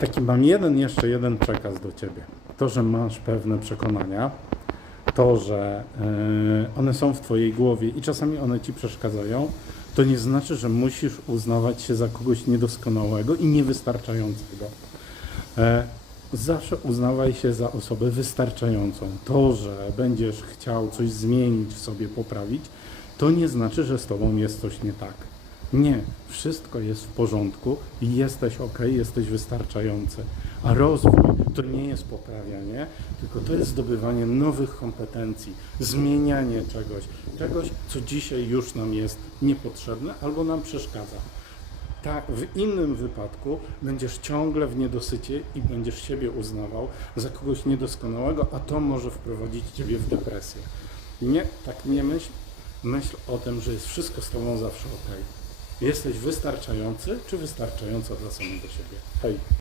Taki mam jeszcze jeden przekaz do Ciebie. To, że masz pewne przekonania, to, że one są w Twojej głowie i czasami one Ci przeszkadzają, to nie znaczy, że musisz uznawać się za kogoś niedoskonałego i niewystarczającego. Zawsze uznawaj się za osobę wystarczającą. To, że będziesz chciał coś zmienić w sobie, poprawić, to nie znaczy, że z Tobą jest coś nie tak. Nie, wszystko jest w porządku i jesteś ok, jesteś wystarczający. A rozwój to nie jest poprawianie, tylko to jest zdobywanie nowych kompetencji, zmienianie czegoś, co dzisiaj już nam jest niepotrzebne albo nam przeszkadza. Tak, w innym wypadku będziesz ciągle w niedosycie i będziesz siebie uznawał za kogoś niedoskonałego, a to może wprowadzić Ciebie w depresję. Nie, tak nie myśl. Myśl o tym, że jest wszystko z Tobą zawsze ok. Jesteś wystarczający czy wystarczająca dla samego siebie. Hej.